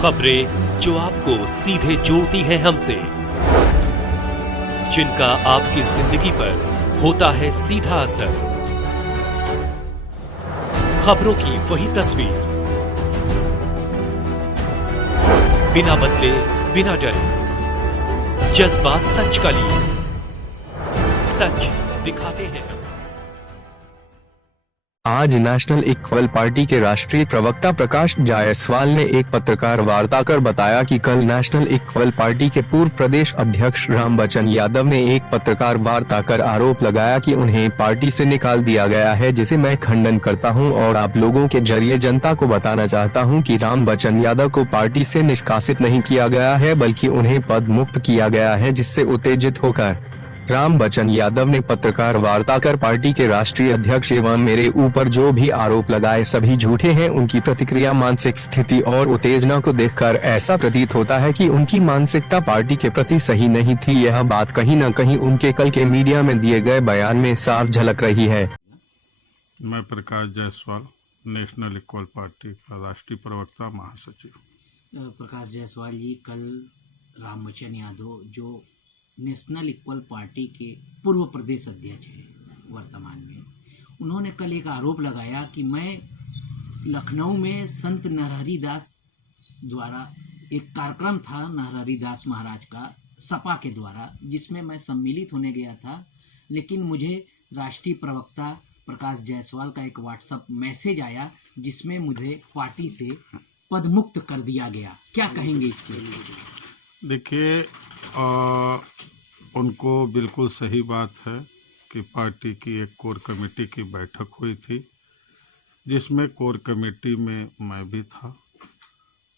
खबरें जो आपको सीधे जोड़ती हैं हमसे, जिनका आपकी जिंदगी पर होता है सीधा असर। खबरों की वही तस्वीर, बिना बदले बिना डरे, जज्बा सच का लिए, सच दिखाते हैं। आज नेशनल इक्वल पार्टी के राष्ट्रीय प्रवक्ता प्रकाश जायसवाल ने एक पत्रकार वार्ता कर बताया कि कल नेशनल इक्वल पार्टी के पूर्व प्रदेश अध्यक्ष रामबचन यादव ने एक पत्रकार वार्ता कर आरोप लगाया कि उन्हें पार्टी से निकाल दिया गया है, जिसे मैं खंडन करता हूं और आप लोगों के जरिए जनता को बताना चाहता हूं कि रामबचन यादव को पार्टी से निष्कासित नहीं किया गया है, बल्कि उन्हें पद मुक्त किया गया है, जिससे उत्तेजित होकर रामबचन यादव ने पत्रकार वार्ता कर पार्टी के राष्ट्रीय अध्यक्ष एवं मेरे ऊपर जो भी आरोप लगाए सभी झूठे हैं। उनकी प्रतिक्रिया, मानसिक स्थिति और उत्तेजना को देखकर ऐसा प्रतीत होता है कि उनकी मानसिकता पार्टी के प्रति सही नहीं थी। यह बात कहीं न कहीं उनके कल के मीडिया में दिए गए बयान में साफ झलक रही है। मैं Prakash Jaiswal, national equal party का राष्ट्रीय प्रवक्ता महासचिव। प्रकाश जायसवाल जी, कल रामबचन यादव जो नेशनल इक्वल पार्टी के पूर्व प्रदेश अध्यक्ष हैं वर्तमान में, उन्होंने कल एक आरोप लगाया कि मैं लखनऊ में संत नरहरि दास द्वारा एक कार्यक्रम था, नरहरि दास महाराज का सपा के द्वारा, जिसमें मैं सम्मिलित होने गया था, लेकिन मुझे राष्ट्रीय प्रवक्ता प्रकाश जायसवाल का एक व्हाट्सएप मैसेज आया जिसमें मुझे पार्टी से पदमुक्त कर दिया गया। क्या कहेंगे इसके लिए? देखिए, उनको बिल्कुल सही बात है कि पार्टी की एक कोर कमेटी की बैठक हुई थी, जिसमें कोर कमेटी में मैं भी था।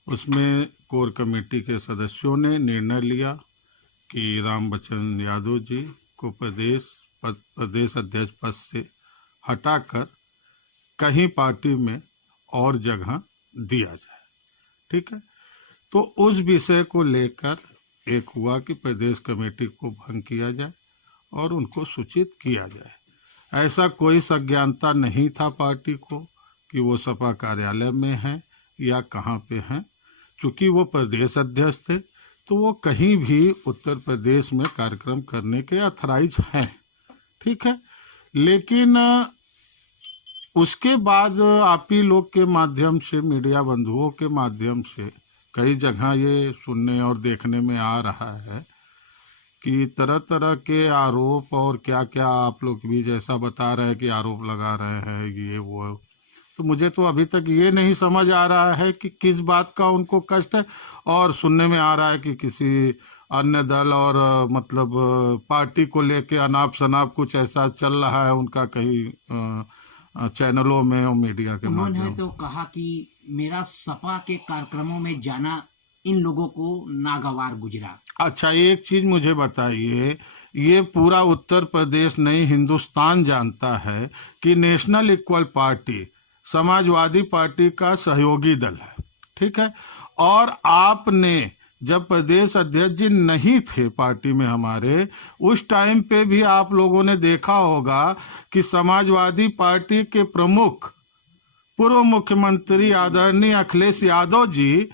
उसमें कोर कमेटी के सदस्यों ने निर्णय लिया कि रामबचन यादव जी को प्रदेश अध्यक्ष पद से हटाकर कहीं पार्टी में और जगह दिया जाए। ठीक है, तो उस विषय को लेकर एक हुआ कि प्रदेश कमेटी को भंग किया जाए और उनको सूचित किया जाए। ऐसा कोई संज्ञानता नहीं था पार्टी को कि वो सपा कार्यालय में हैं या कहाँ पे हैं। चूँकि वो प्रदेश अध्यक्ष थे तो वो कहीं भी उत्तर प्रदेश में कार्यक्रम करने के अथराइज हैं। ठीक है, लेकिन उसके बाद आप ही लोग के माध्यम से, मीडिया बंधुओं के माध्यम से कई जगह ये सुनने और देखने में आ रहा है कि तरह तरह के आरोप और क्या क्या आप लोग भी जैसा बता रहे हैं कि आरोप लगा रहे हैं ये वो। तो मुझे तो अभी तक ये नहीं समझ आ रहा है कि किस बात का उनको कष्ट है। और सुनने में आ रहा है कि किसी अन्य दल और मतलब पार्टी को लेके अनाप शनाप कुछ ऐसा चल रहा है उनका, कहीं चैनलों में और मीडिया के माध्यम। उन्होंने तो कहा कि मेरा सपा के कार्यक्रमों में जाना इन लोगों को नागवार गुजरा। अच्छा, एक चीज मुझे बताइए, ये पूरा उत्तर प्रदेश नहीं हिंदुस्तान जानता है कि national equal party Samajwadi party का सहयोगी दल है। ठीक है, और आपने जब प्रदेश अध्यक्ष जी नहीं थे पार्टी में हमारे, उस टाइम पे भी आप लोगों ने देखा होगा कि समाजवादी पार्टी के प्रमुख पूर्व मुख्यमंत्री आदरणीय अखिलेश यादव जी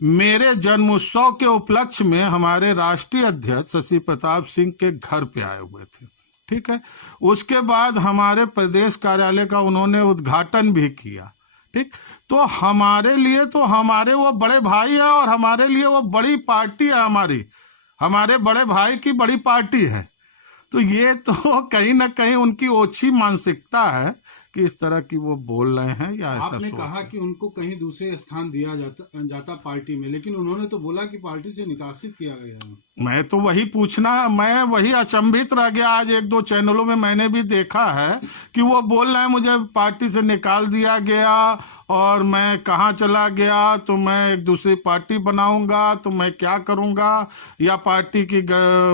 मेरे जन्मोत्सव के उपलक्ष्य में हमारे राष्ट्रीय अध्यक्ष शशि प्रताप सिंह के घर पे आए हुए थे। ठीक है, उसके बाद हमारे प्रदेश कार्यालय का उन्होंने उद्घाटन भी किया। ठीक, तो हमारे लिए तो हमारे वो बड़े भाई है और हमारे लिए वो बड़ी पार्टी है, हमारे बड़े भाई की बड़ी पार्टी है। तो ये तो कहीं ना कहीं उनकी ओछी मानसिकता है कि इस तरह की वो बोल रहे हैं या ऐसा। आपने कहा कि उनको कहीं दूसरे स्थान दिया जाता पार्टी में, लेकिन उन्होंने तो बोला कि पार्टी से निकासित किया गया है। मैं तो वही अचंभित रह गया। आज एक दो चैनलों में मैंने भी देखा है कि वो बोल रहे हैं मुझे पार्टी से निकाल दिया गया और मैं कहाँ चला गया, तो मैं एक दूसरी पार्टी बनाऊंगा, तो मैं क्या करूंगा, या पार्टी की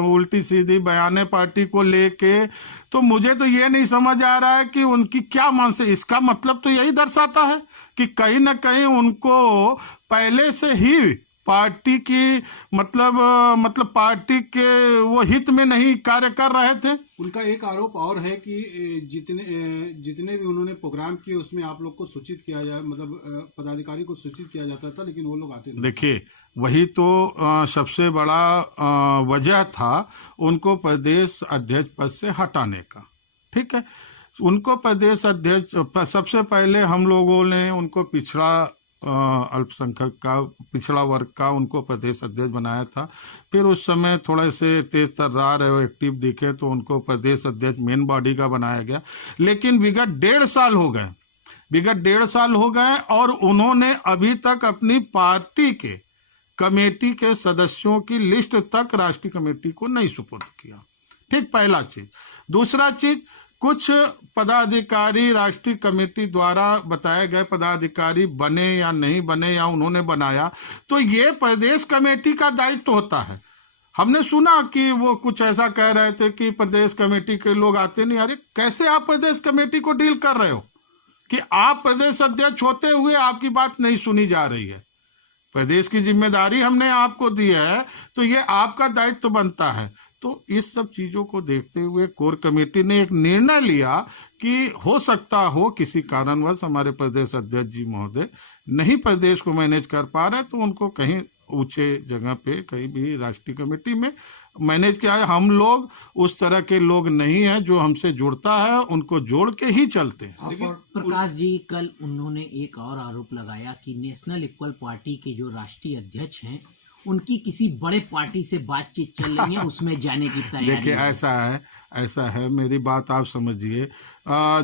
उल्टी सीधी बयाने पार्टी को लेके। तो मुझे तो ये नहीं समझ आ रहा है कि उनकी क्या मानसिक, इसका मतलब तो यही दर्शाता है कि कहीं ना कहीं उनको पहले से ही पार्टी की मतलब पार्टी के वो हित में नहीं कार्य कर रहे थे। उनका एक आरोप और है कि जितने भी उन्होंने प्रोग्राम किए उसमें आप लोग को सूचित किया जाए, मतलब पदाधिकारी को सूचित किया जाता था, लेकिन वो लोग आते नहीं। देखिए, वही तो सबसे बड़ा वजह था उनको प्रदेश अध्यक्ष पद से हटाने का। ठीक है, उनको प्रदेश अध्यक्ष, सबसे पहले हम लोगों ने उनको पिछड़ा अल्पसंख्यक का, पिछड़ा वर्ग का उनको प्रदेश अध्यक्ष बनाया था। फिर उस समय थोड़े से तेज तर्रार और एक्टिव दिखे तो उनको प्रदेश अध्यक्ष मेन बॉडी का बनाया गया। लेकिन विगत 1.5 साल हो गए और उन्होंने अभी तक अपनी पार्टी के कमेटी के सदस्यों की लिस्ट तक राष्ट्रीय कमेटी को नहीं सुपुर्द किया। ठीक, पहला चीज। दूसरा चीज, कुछ पदाधिकारी राष्ट्रीय कमेटी द्वारा बताए गए पदाधिकारी बने या नहीं बने या उन्होंने बनाया, तो ये प्रदेश कमेटी का दायित्व होता है। हमने सुना कि वो कुछ ऐसा कह रहे थे कि प्रदेश कमेटी के लोग आते नहीं। अरे कैसे आप प्रदेश कमेटी को डील कर रहे हो कि आप प्रदेश अध्यक्ष होते हुए आपकी बात नहीं सुनी जा रही है? प्रदेश की जिम्मेदारी हमने आपको दी है तो ये आपका दायित्व बनता है। तो इस सब चीज़ों को देखते हुए कोर कमेटी ने एक निर्णय लिया कि हो सकता हो किसी कारणवश हमारे प्रदेश अध्यक्ष जी महोदय नहीं प्रदेश को मैनेज कर पा रहे, तो उनको कहीं ऊंचे जगह पे कहीं भी राष्ट्रीय कमेटी में मैनेज किया है। हम लोग उस तरह के लोग नहीं हैं, जो हमसे जुड़ता है उनको जोड़ के ही चलते हैं। प्रकाश जी, कल उन्होंने एक और आरोप लगाया कि नेशनल इक्वल पार्टी के जो राष्ट्रीय अध्यक्ष हैं उनकी किसी बड़े पार्टी से बातचीत चल रही है, उसमें जाने की तैयारी। देखिए, ऐसा है, मेरी बात आप समझिए।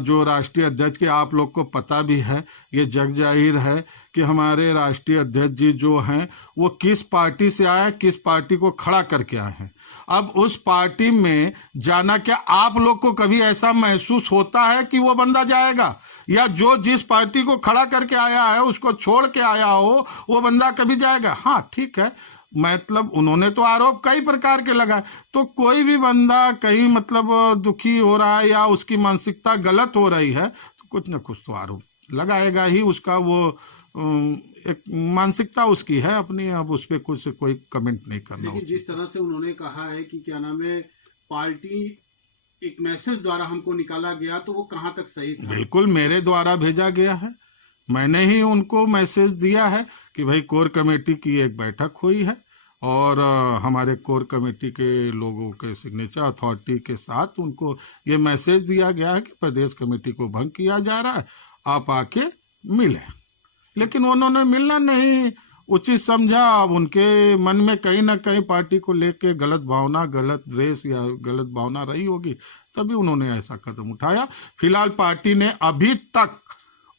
जो राष्ट्रीय अध्यक्ष के आप लोग को पता भी है, ये जग जाहिर है कि हमारे राष्ट्रीय अध्यक्ष जी जो हैं वो किस पार्टी से आए, किस पार्टी को खड़ा करके आए हैं। अब उस पार्टी में जाना, क्या आप लोग को कभी ऐसा महसूस होता है कि वो बंदा जाएगा, या जो जिस पार्टी को खड़ा करके आया है उसको छोड़ के आया हो वो बंदा कभी जाएगा? हाँ, ठीक है, मतलब उन्होंने तो आरोप कई प्रकार के लगाए, तो कोई भी बंदा कहीं मतलब दुखी हो रहा है या उसकी मानसिकता गलत हो रही है तो कुछ न कुछ तो आरोप लगाएगा ही। उसका वो एक मानसिकता उसकी है अपनी, अब उस पर कुछ कोई कमेंट नहीं करना। लेकिन जिस तरह से उन्होंने कहा है कि क्या नाम है, पार्टी एक मैसेज द्वारा हमको निकाला गया, तो वो कहाँ तक सही था? बिल्कुल मेरे द्वारा भेजा गया है, मैंने ही उनको मैसेज दिया है कि भाई कोर कमेटी की एक बैठक हुई है और हमारे कोर कमेटी के लोगों के सिग्नेचर अथॉरिटी के साथ उनको ये मैसेज दिया गया है कि प्रदेश कमेटी को भंग किया जा रहा है, आप आके मिले। लेकिन उन्होंने मिलना नहीं उचित समझा। अब उनके मन में कहीं ना कहीं पार्टी को लेके गलत भावना, गलत द्वेष या गलत भावना रही होगी, तभी उन्होंने ऐसा कदम उठाया। फिलहाल पार्टी ने अभी तक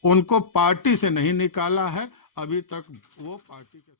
उनको पार्टी से नहीं निकाला है, अभी तक वो पार्टी के